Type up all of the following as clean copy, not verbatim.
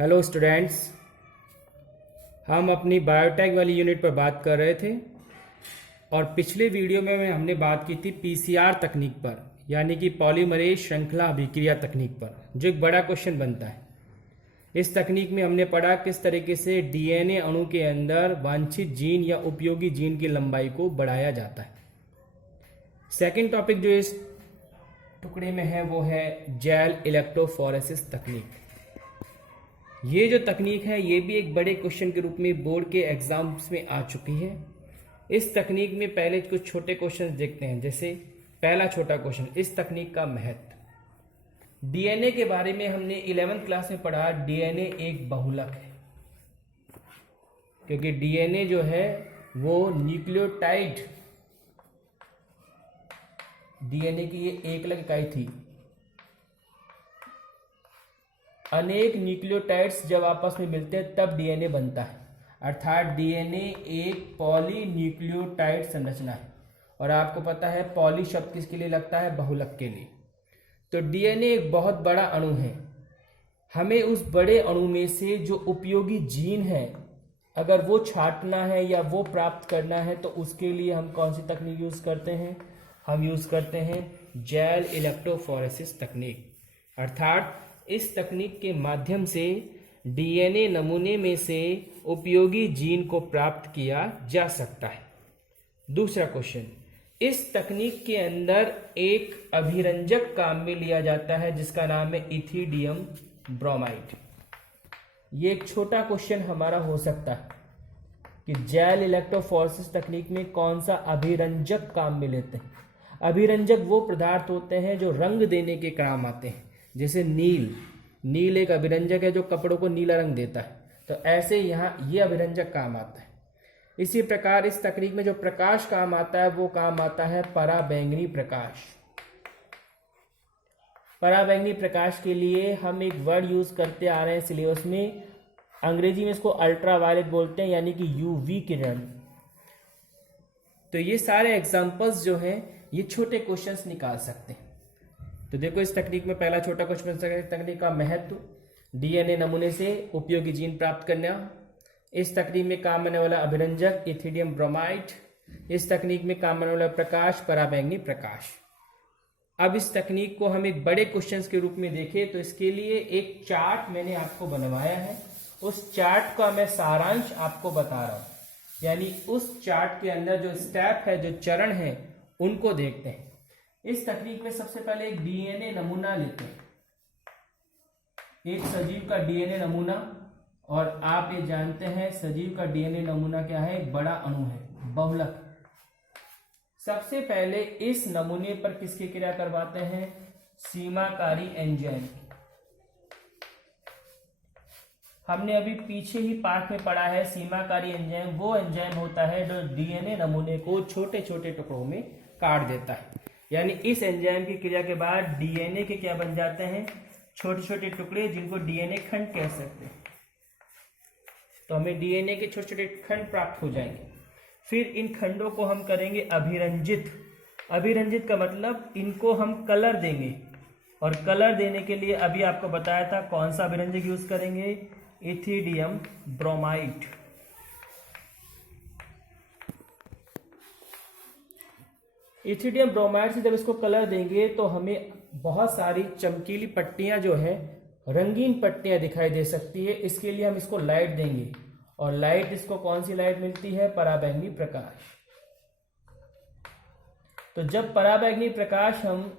Hello students, हम अपनी biotech वाली यूनिट पर बात कर रहे थे और पिछले वीडियो में हमने बात की थी पीसीआर तकनीक पर, यानी कि पॉलीमरेज श्रृंखला अभिक्रिया तकनीक पर, जो एक बड़ा क्वेश्चन बनता है। इस तकनीक में हमने पढ़ा किस तरीके से डीएनए अणु के अंदर वांछित जीन या उपयोगी जीन की लंबाई को बढ़ाया जाता है। सेकेंड टॉपिक जो इस टुकड़े में है वो है जेल इलेक्ट्रोफोरेसिस तकनीक। ये जो तकनीक है ये भी एक बड़े क्वेश्चन के रूप में बोर्ड के एग्जाम्स में आ चुकी है। इस तकनीक में पहले कुछ छोटे क्वेश्चन देखते हैं। जैसे पहला छोटा क्वेश्चन, इस तकनीक का महत्व। डीएनए के बारे में हमने 11th क्लास में पढ़ा, डीएनए एक बहुलक है, क्योंकि डीएनए जो है वो न्यूक्लियोटाइड, डीएनए की ये एकलक इकाई थी। अनेक न्यूक्लियोटाइड्स जब आपस में मिलते हैं तब डीएनए बनता है, अर्थात डीएनए एक पॉलीन्यूक्लियोटाइड संरचना है। और आपको पता है पॉली शब्द किसके लिए लगता है? बहुलक के लिए। तो डीएनए एक बहुत बड़ा अणु है। हमें उस बड़े अणु में से जो उपयोगी जीन है, अगर वो छांटना है या वो प्राप्त करना है, तो उसके लिए हम कौन सी तकनीक यूज करते हैं? हम यूज करते हैं जेल इलेक्ट्रोफोरेसिस तकनीक। अर्थात इस तकनीक के माध्यम से डीएनए नमूने में से उपयोगी जीन को प्राप्त किया जा सकता है। दूसरा क्वेश्चन, इस तकनीक के अंदर एक अभिरंजक काम में लिया जाता है जिसका नाम है इथिडियम ब्रोमाइड। ये एक छोटा क्वेश्चन हमारा हो सकता है कि जेल इलेक्ट्रोफोरेसिस तकनीक में कौन सा अभिरंजक काम में लेते हैं। अभिरंजक वो पदार्थ होते हैं जो रंग देने के काम आते हैं। जैसे नील एक अभिरंजक है जो कपड़ों को नीला रंग देता है, तो ऐसे यहाँ ये अभिरंजक काम आता है। इसी प्रकार इस तकनीक में जो प्रकाश काम आता है वो काम आता है पराबैंगनी प्रकाश। पराबैंगनी प्रकाश के लिए हम एक वर्ड यूज करते आ रहे हैं सिलेबस में, अंग्रेजी में इसको अल्ट्रावायलेट बोलते हैं, यानी कि यूवी किरण। तो ये सारे एग्जांपल्स जो हैं ये छोटे क्वेश्चंस निकाल सकते हैं। तो देखो इस तकनीक में पहला छोटा क्वेश्चन तकनीक का महत्व, डीएनए नमूने से उपयोगी जीन प्राप्त करना। इस तकनीक में काम आने वाला अभिरंजक इथिडियम ब्रोमाइड। इस तकनीक में काम आने वाला प्रकाश पराबैंगनी प्रकाश। अब इस तकनीक को हम एक बड़े क्वेश्चंस के रूप में देखें तो इसके लिए एक चार्ट मैंने आपको बनवाया है। उस चार्ट का मैं सारांश आपको बता रहा हूं, यानी उस चार्ट के अंदर जो स्टेप है, जो चरण है, उनको देखते हैं। इस तकनीक में सबसे पहले एक डीएनए नमूना लेते हैं, एक सजीव का डीएनए नमूना। और आप ये जानते हैं सजीव का डीएनए नमूना क्या है? एक बड़ा अणु है, बहुलक। सबसे पहले इस नमूने पर किसकी क्रिया करवाते हैं? सीमाकारी एंजाइम। हमने अभी पीछे ही पाठ में पढ़ा है सीमाकारी एंजाइम वो एंजाइम होता है जो डीएनए नमूने को छोटे छोटे टुकड़ों में काट देता है। यानी इस एंजाइम की क्रिया के बाद डीएनए के क्या बन जाते हैं? छोटे छोटे टुकड़े, जिनको डीएनए खंड कह सकते हैं। तो हमें डीएनए के छोटे छोटे खंड प्राप्त हो जाएंगे। फिर इन खंडों को हम करेंगे अभिरंजित। अभिरंजित का मतलब इनको हम कलर देंगे, और कलर देने के लिए अभी आपको बताया था कौन सा अभिरंजक यूज करेंगे? Ethidium bromide. इथिडियम ब्रोमाइड से जब इसको कलर देंगे तो हमें बहुत सारी चमकीली पट्टियां जो है, रंगीन पट्टियां दिखाई दे सकती है। इसके लिए हम इसको लाइट देंगे, और लाइट इसको कौन सी लाइट मिलती है? पराबैंगनी प्रकाश। तो जब पराबैंगनी प्रकाश हम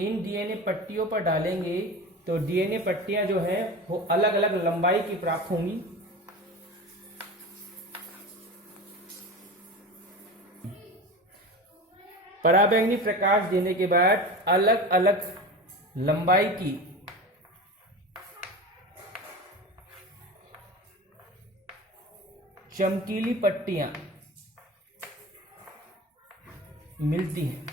इन डीएनए पट्टियों पर डालेंगे तो डीएनए पट्टियां जो है वो अलग अलग लंबाई की प्राप्त होंगी। पराबैंगनी प्रकाश देने के बाद अलग अलग लंबाई की चमकीली पट्टियां मिलती हैं।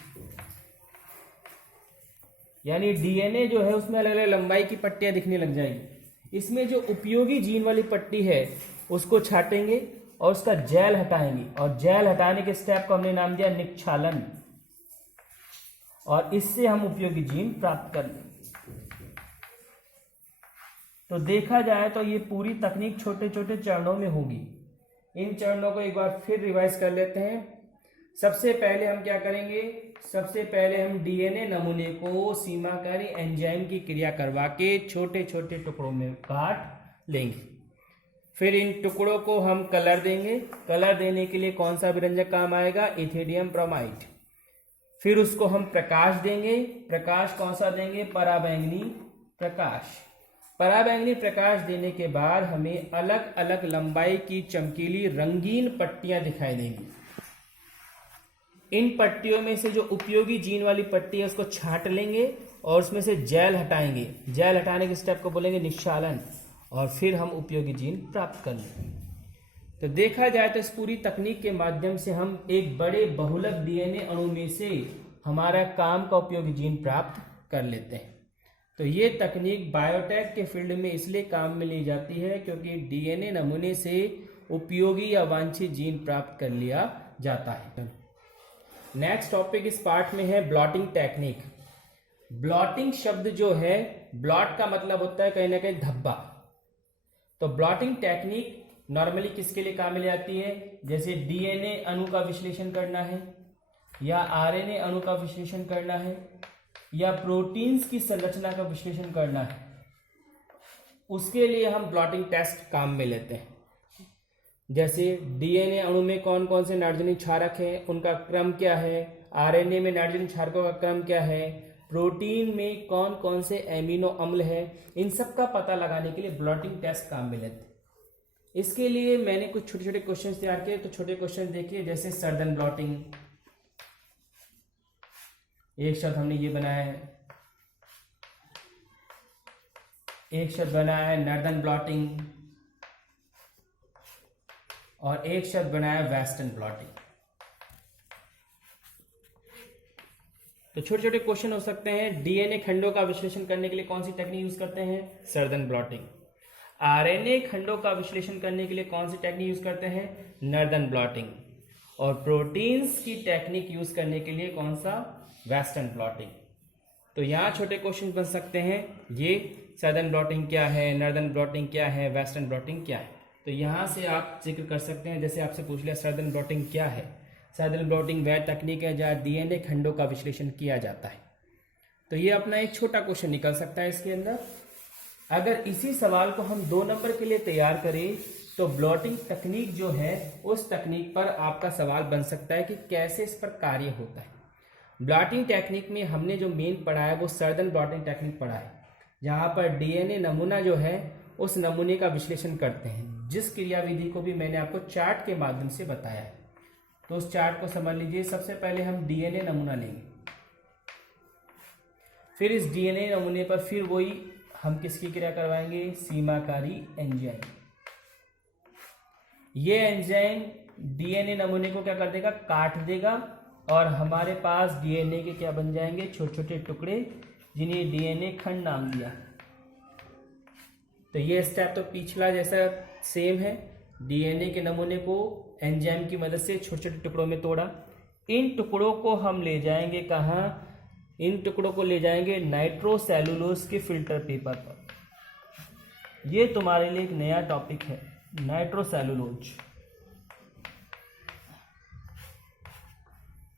यानी डीएनए जो है उसमें अलग अलग लंबाई की पट्टियां दिखने लग जाएंगी। इसमें जो उपयोगी जीन वाली पट्टी है उसको छाटेंगे और उसका जेल हटाएंगे, और जेल हटाने के स्टेप को हमने नाम दिया निक्षालन। और इससे हम उपयोगी जीन प्राप्त कर लेंगे। तो देखा जाए तो ये पूरी तकनीक छोटे छोटे चरणों में होगी। इन चरणों को एक बार फिर रिवाइज कर लेते हैं। सबसे पहले हम क्या करेंगे, सबसे पहले हम डीएनए नमूने को सीमाकारी एंजाइम की क्रिया करवा के छोटे छोटे टुकड़ों में काट लेंगे। फिर इन टुकड़ों को हम कलर देंगे। कलर देने के लिए कौन सा विरंजक काम आएगा, इथिडियम ब्रोमाइड। फिर उसको हम प्रकाश देंगे। प्रकाश कौन सा देंगे, पराबैंगनी प्रकाश। पराबैंगनी प्रकाश देने के बाद हमें अलग अलग लंबाई की चमकीली रंगीन पट्टियां दिखाई देंगी। इन पट्टियों में से जो उपयोगी जीन वाली पट्टी है उसको छांट लेंगे और उसमें से जेल हटाएंगे। जेल हटाने के स्टेप को बोलेंगे निश्चालन, और फिर हम उपयोगी जीन प्राप्त कर लेंगे। तो देखा जाए तो इस पूरी तकनीक के माध्यम से हम एक बड़े बहुलक डीएनए अणु में से हमारा काम का उपयोगी जीन प्राप्त कर लेते हैं। तो ये तकनीक बायोटेक के फील्ड में इसलिए काम में ली जाती है क्योंकि डीएनए नमूने से उपयोगी या वांछित जीन प्राप्त कर लिया जाता है। नेक्स्ट टॉपिक इस पार्ट में है ब्लॉटिंग टेक्निक। ब्लॉटिंग शब्द जो है, ब्लॉट का मतलब होता है कहीं ना कहीं धब्बा। तो ब्लॉटिंग टेक्निक नॉर्मली किसके लिए काम में ले आती है, जैसे डीएनए अणु का विश्लेषण करना है, या आरएनए अणु का विश्लेषण करना है, या प्रोटीन्स की संरचना का विश्लेषण करना है, उसके लिए हम ब्लॉटिंग टेस्ट काम में लेते हैं। जैसे डीएनए अणु में कौन कौन से नाइट्रोजनी क्षारक हैं, उनका क्रम क्या है, आरएनए में नाइट्रोजनी क्षारकों का क्रम क्या है, प्रोटीन में कौन कौन से एमिनो अम्ल है, इन सब का पता लगाने के लिए ब्लॉटिंग टेस्ट काम में लेते हैं। इसके लिए मैंने कुछ छोटे छोटे क्वेश्चन तैयार किए। तो छोटे क्वेश्चन देखिए, जैसे सर्दन ब्लॉटिंग, एक शब्द हमने ये बनाया है, एक शब्द बनाया है नॉर्दर्न ब्लॉटिंग, और एक शब्द बनाया है वेस्टर्न ब्लॉटिंग। तो छोटे छोटे क्वेश्चन हो सकते हैं। डीएनए खंडों का विश्लेषण करने के लिए कौन सी टेक्निक यूज करते हैं, सर्दन ब्लॉटिंग। आरएनए खंडों का विश्लेषण करने के लिए कौन सी टेक्निक यूज करते हैं, नॉर्दर्न ब्लॉटिंग। और प्रोटीन्स की टेक्निक यूज करने के लिए कौन सा, वेस्टर्न ब्लॉटिंग। तो यहाँ छोटे क्वेश्चन बन सकते हैं, ये सर्दन ब्लॉटिंग क्या है, नॉर्दर्न ब्लॉटिंग क्या है, वेस्टर्न ब्लॉटिंग क्या है। तो यहाँ से आप जिक्र कर सकते हैं, जैसे आपसे पूछ लिया सर्दन ब्लॉटिंग क्या है। सर्दन ब्लॉटिंग वह तकनीक है जहाँ डीएनए खंडों का विश्लेषण किया जाता है। तो ये अपना एक छोटा क्वेश्चन निकल सकता है इसके अंदर। अगर इसी सवाल को हम 2 नंबर के लिए तैयार करें तो ब्लॉटिंग तकनीक जो है उस तकनीक पर आपका सवाल बन सकता है कि कैसे इस पर कार्य होता है। ब्लॉटिंग टेक्निक में हमने जो मेन पढ़ा है वो सर्दन ब्लॉटिंग टेक्निक पढ़ा है, जहाँ पर डीएनए नमूना जो है उस नमूने का विश्लेषण करते हैं, जिस क्रियाविधि को भी मैंने आपको चार्ट के माध्यम से बताया है। तो उस चार्ट को समझ लीजिए। सबसे पहले हम डीएनए नमूना लेंगे, फिर इस डीएनए नमूने पर फिर वही हम किसकी क्रिया करवाएंगे, सीमाकारी एंजाइम। ये एंजाइम डीएनए नमूने को क्या कर देगा, काट देगा, और हमारे पास डीएनए के क्या बन जाएंगे, छोटे छोटे टुकड़े, जिन्हें डीएनए खंड नाम दिया। तो ये स्टेप तो पिछला जैसा सेम है। डीएनए के नमूने को एंजाइम की मदद से छोटे छोटे टुकड़ों में तोड़ा। इन टुकड़ों को हम ले जाएंगे कहाँ, इन टुकड़ों को ले जाएंगे नाइट्रोसेलुलोज के फिल्टर पेपर पर। ये तुम्हारे लिए एक नया टॉपिक है, नाइट्रोसेलुलोज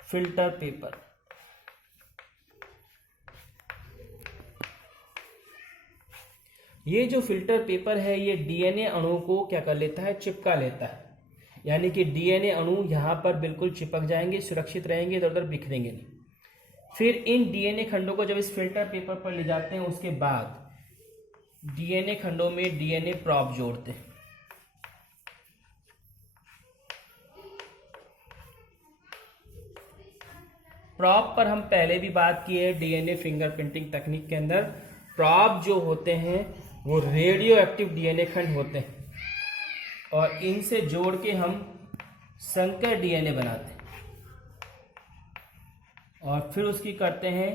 फिल्टर पेपर। ये जो फिल्टर पेपर है ये डीएनए अणु को क्या कर लेता है, चिपका लेता है। यानी कि डीएनए अणु यहाँ पर बिल्कुल चिपक जाएंगे, सुरक्षित रहेंगे, इधर उधर बिखरेंगे नहीं। फिर इन डीएनए खंडों को जब इस फिल्टर पेपर पर ले जाते हैं, उसके बाद डीएनए खंडों में डीएनए प्रॉब जोड़ते हैं। प्रॉब पर हम पहले भी बात की है डीएनए फिंगरप्रिंटिंग तकनीक के अंदर। प्रॉब जो होते हैं वो रेडियो एक्टिव डीएनए खंड होते हैं, और इनसे जोड़ के हम संकर डीएनए बनाते हैं, और फिर उसकी करते हैं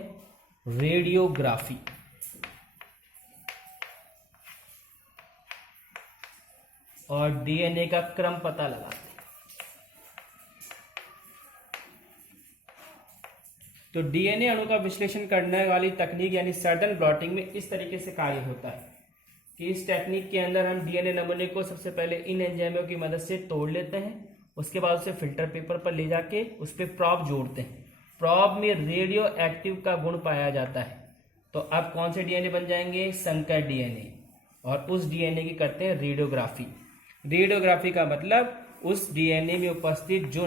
रेडियोग्राफी। और डीएनए का क्रम पता लगाते हैं। तो डीएनए अणु का विश्लेषण करने वाली तकनीक यानी सर्दन ब्लॉटिंग में इस तरीके से कार्य होता है। कि इस टेक्निक के अंदर हम डीएनए नमूने को सबसे पहले इन एंजाइमों की मदद से तोड़ लेते हैं, उसके बाद उसे फिल्टर पेपर पर ले जाके उस पर प्रॉब जोड़ते हैं। प्रॉब में रेडियो एक्टिव का गुण पाया जाता है। तो अब कौन से डीएनए बन जाएंगे? संकर डीएनए। और उस डीएनए की करते हैं रेडियोग्राफी। रेडियोग्राफी का मतलब उस डीएनए में उपस्थित जो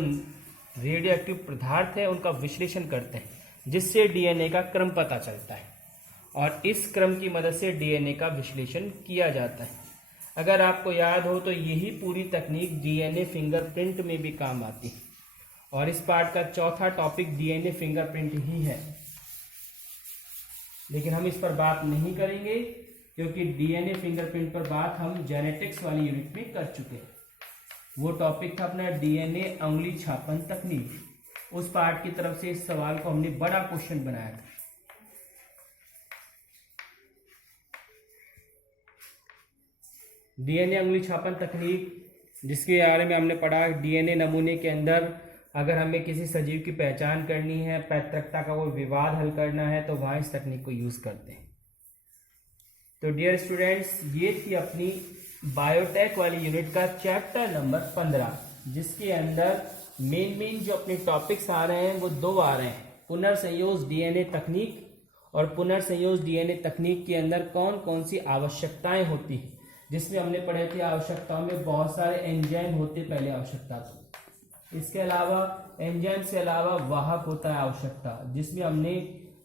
रेडियो एक्टिव पदार्थ है उनका विश्लेषण करते हैं, जिससे डीएनए का क्रम पता चलता है और इस क्रम की मदद से डीएनए का विश्लेषण किया जाता है। अगर आपको याद हो तो यही पूरी तकनीक डीएनए फिंगरप्रिंट में भी काम आती है और इस पार्ट का चौथा टॉपिक डीएनए फिंगरप्रिंट ही है, लेकिन हम इस पर बात नहीं करेंगे क्योंकि डीएनए फिंगरप्रिंट पर बात हम जेनेटिक्स वाली यूनिट में कर चुके हैं। वो टॉपिक था अपना डीएनए अंगुली छापन तकनीक। उस पार्ट की तरफ से इस सवाल को हमने बड़ा क्वेश्चन बनाया था। डीएनए अंगुली छापन तकनीक जिसके बारे में हमने पढ़ा, डीएनए नमूने के अंदर अगर हमें किसी सजीव की पहचान करनी है, पैतृकता का कोई विवाद हल करना है, तो वहाँ इस तकनीक को यूज करते हैं। तो डियर स्टूडेंट्स, ये थी अपनी बायोटेक वाली यूनिट का चैप्टर नंबर 15, जिसके अंदर मेन जो अपने टॉपिक्स आ रहे हैं वो दो आ रहे हैं, पुनर्संयोज डीएनए तकनीक और पुनर्संयोज डीएनए तकनीक के अंदर कौन कौन सी आवश्यकताएं होती हैं, जिसमें हमने पढ़े थे आवश्यकताओं में बहुत सारे एंजाइम होते पहले आवश्यकता थी। इसके अलावा एंजाइम से अलावा वाहक होता है आवश्यकता, जिसमें हमने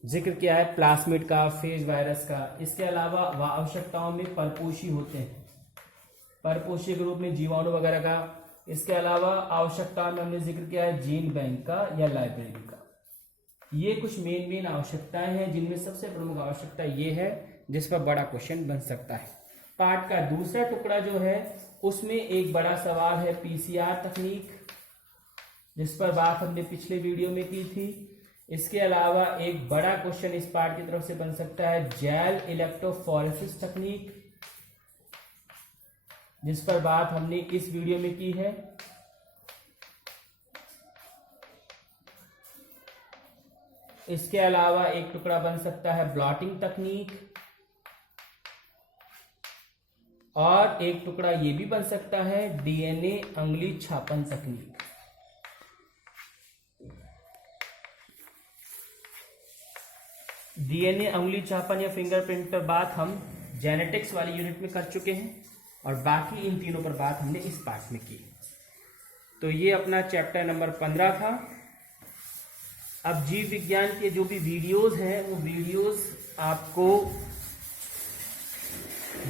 जिक्र किया है प्लास्मिड का, फेज वायरस का। इसके अलावा आवश्यकताओं में परपोषी होते हैं, परपोषी के रूप में जीवाणु वगैरह का। इसके अलावा आवश्यकताओं में हमने जिक्र किया है जीन बैंक का या लाइब्रेरी का। ये कुछ मेन आवश्यकताएं हैं, जिनमें सबसे प्रमुख आवश्यकता ये है जिस पर बड़ा क्वेश्चन बन सकता है। पार्ट का दूसरा टुकड़ा जो है उसमें एक बड़ा सवाल है पीसीआर तकनीक, जिस पर बात हमने पिछले वीडियो में की थी। इसके अलावा एक बड़ा क्वेश्चन इस पार्ट की तरफ से बन सकता है जेल इलेक्ट्रोफोरेसिस तकनीक, जिस पर बात हमने इस वीडियो में की है। इसके अलावा एक टुकड़ा बन सकता है ब्लॉटिंग तकनीक और एक टुकड़ा ये भी बन सकता है डीएनए अंगुली छापन तकनीक। डीएनए अंगुली छापन या फिंगरप्रिंट पर बात हम जेनेटिक्स वाली यूनिट में कर चुके हैं और बाकी इन तीनों पर बात हमने इस पार्ट में की। तो ये अपना चैप्टर नंबर 15 था। अब जीव विज्ञान के जो भी वीडियोस हैं वो वीडियोस आपको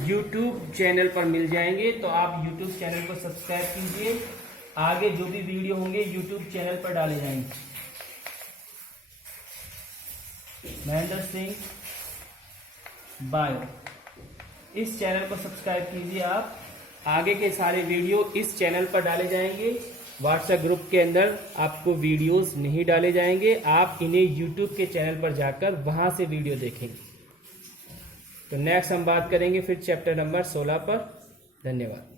YouTube चैनल पर मिल जाएंगे, तो आप YouTube चैनल को सब्सक्राइब कीजिए। आगे जो भी वीडियो होंगे YouTube चैनल पर डाले जाएंगे। महेंद्र सिंह बायो, इस चैनल को सब्सक्राइब कीजिए आप। आगे के सारे वीडियो इस चैनल पर डाले जाएंगे। व्हाट्सएप ग्रुप के अंदर आपको वीडियोस नहीं डाले जाएंगे, आप इन्हें यूट्यूब के चैनल पर जाकर वहां से वीडियो देखेंगे। तो नेक्स्ट हम बात करेंगे फिर चैप्टर नंबर 16 पर। धन्यवाद।